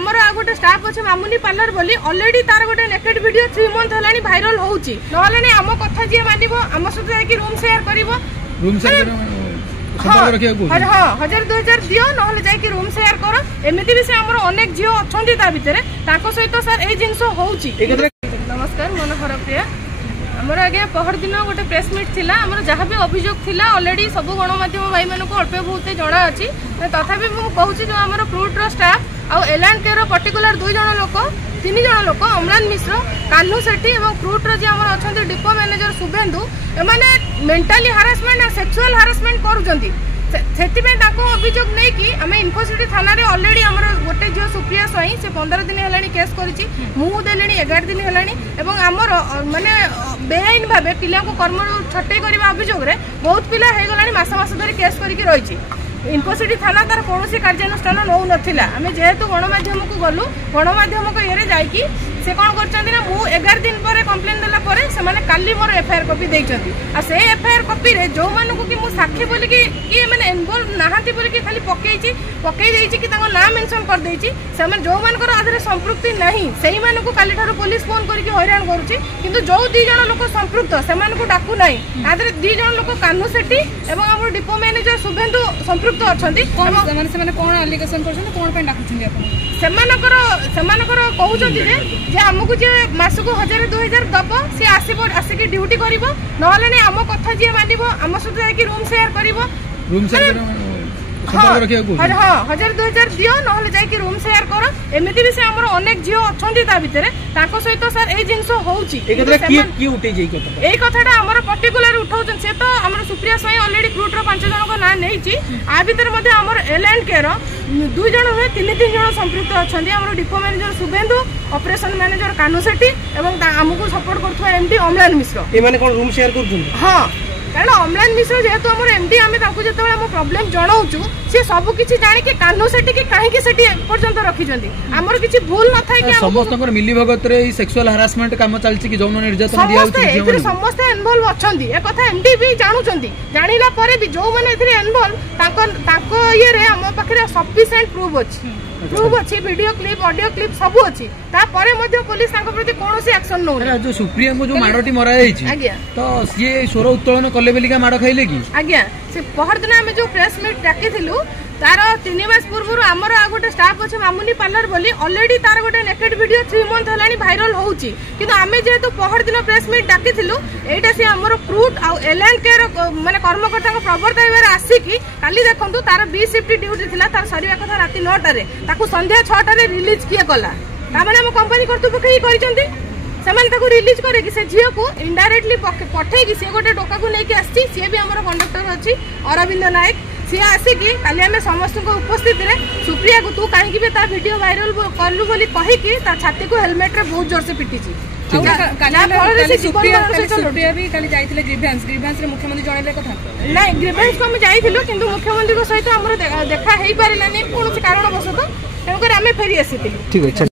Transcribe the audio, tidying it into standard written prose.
गोटे स्टाफ अच्छे मामुनी पार्लर बोली ऑलरेडी तार गोटे नेकेड वीडियो 3 मंथ हलानी वायरल होउची नहले नै आम कथा जे मानिबो आम सहित जाई रूम शेयर करिवो रूम शेयर संपर्क रखिया को हां 1000-2000 दियो नहले जाई रूम शेयर करो एमिति भी से हमर अनेक जियो अछंती ता भितरे ताको सहित सर ए जिंस होउची। नमस्कार मनोहर प्रिया आमर आगे पहर दिन गोटे प्रेस मीट थिला आमर जहाँ भी अभियोग थिला ऑलरेडी सब गणमाध्यम भाई मानक अल्प बहुत जना अच्छी तथापि मु कहूँ जो आमर फ्रूट स्टाफ आउ एल&K पर्टिकुलर 2 जण लोक 3 जण लोक अम्लान मिश्र कान्हू सेठी और फ्रूट रो जे आमर अछंती डिपो मैनेजर शुभेन्दु एमाने मेंटली हारासमेंट और सेक्सुअल हारासमेंट करूछंती सेतिबे ताको अभियोग नै कि आमे इन्फोसिटी थाना रे ऑलरेडी हमर गोटे जियो सुप्रिया स्वाई से 15 दिन हेलानी केस करिछि मु देलेनी 11 दिन हेलानी एवं हमर माने बेआईन भाबे पिला को कर्म छटै करबा अभियोग रे बहुत पिला हे गलानी मास मास धरि केस करिकि रहिछि इन्फोसिटी थाना तार कौन कार्यानुष्ठान नौ नाला आम जेहेतु गणमाध्यम को गलु गणमाध्यम को ये जाकि से कौन कर मु 11 दिन पर कंप्लेन देला परे से माने काली मोर एफआईआर कॉपी देइछंती आ से एफआईआर कॉपी रे जो मानु को कि मु साक्षी बोली कि माने इन्वॉल्व नाहांती बोली कि खाली पकई देइछि कि ताको नाम मेंशन कर देइछि से माने जो मान को आधरे संपृक्ति नहीं सेही मानु को काली ठारो पुलिस फोन करके हैरान करूछि किंतु जो 2 जण लोक संपृक्त से मान को डाकू नहीं आधरे 2 जण लोक कान्हू सेठी एवं हमर डिपो मैनेजर शुभेन्दु संपृक्त अछंती कोन कोन एलिगेशन करछन कोन पे डाकुछन आपण सेमानकर कहउछंती जे हमकु जे मासको 1000-2000 दबो से आसिकी ड्यूटी करिवो नहले नै आम कथा जे मानिबो आम सहित जाई रूम शेयर करिवो रूम शेयर संपर्क रखिया को हां 1000-2000 दियो नहले जाई रूम शेयर करो एमिति भी से हमर अनेक जियो अछंती ता भितरे ताको सहित सर ए जिंस होउची एकरा की उठै जाई कथा एई कथाटा हमर पर्टिकुलर उठाउछन से तो हमर सुप्रिया साई ऑलरेडी फ्रूट रो 5 जण को ना नैची आ भितर मध्ये हमर एल&K रो 2 जण रे 3 जण संपृक्त अछंती हमर depot manager Shubhendu operation manager Kanhu Sethi एवं हमकु सपोर्ट करथुवा एमडी अम्लान मिश्र ए माने कोन रूम शेयर करछन हां कारण अम्लान मिश्र जेहेतु आम एमडी आम जो आम प्रोब्लेम जनाऊँ सी सब किसी जाणी कि कान्हू सेठी कि कहीं सेठी पर्यंत रखिछंती आमर किसी भूल न थाए कि समस्त मिली भगत रे सेक्सुअल हरासमेंट काम चलछि कि जौन निर्यातन दिया होछि एथिरे समस्त इन्वॉल्व अछंती ए कथा एमडी भी जानुछंती जानिला परे भी जो माने एथिरे इन्वॉल्व ताको ये रे हम पाखरे सफिशिएंट प्रूफ अच्छी वीडियो क्लिप ऑडियो क्लिप सब अच्छी तापरे मध्ये पुलिस ताको प्रति कोनोसी एक्शन नो जो सुप्रिया को जो माडटी मरा जाईछि तो सिए स्वर उत्तोलन कले बेलिका माड खाइले कि आज्ञा से पहर दिन हम जो प्रेस मीट डाकिथिलु तार 3 मास पूर्व आमर आ गोटे स्टाफ अच्छे मामुनी पार्लर बोली ऑलरेडी तार गोटे नेकेड वीडियो 3 मंथ हलानी वायरल होउची किंतु आमे जेहेतु पहर दिन प्रेस मीट डाकिथिलु एटा से हमर फ्रूट आ एल&K माने कर्मकर्ता को प्रवर्तन आसिकी काली देखंतु तार बी शिफ्ट ड्यूटी थिला तार सरीवा कथा राति 9 टारे ताकू संध्या 6 टारे रिलीज किए कला तामाने हम कंपनी कर्तृपक्ष ही करिसंती सेमान ताकू रिलीज करे कि से झियो को इनडायरेक्टली पठे कि से गोटे टोका को लेके आसी सी भी हमर कंडक्टर अछि अरविंद नायक सी आसिकी काली आमे समस्त को उपस्थित रे सुप्रिया को तू काहे कि ता वीडियो वायरल करलु बोली कहि कि ता छाती को हेलमेट रे बहुत जोर से पिटिची सुप्रिया भी काली जाइथिले ग्रीवेंस रे मुख्यमंत्री जणैले कथा नहीं ग्रीवेंस को हम जाइथिलु किंतु मुख्यमंत्री को सहित हमर देखा हेई पारिलानी कोन कारण बसतो तेणुकर आमे फेरी आसीथिलु ठीक है।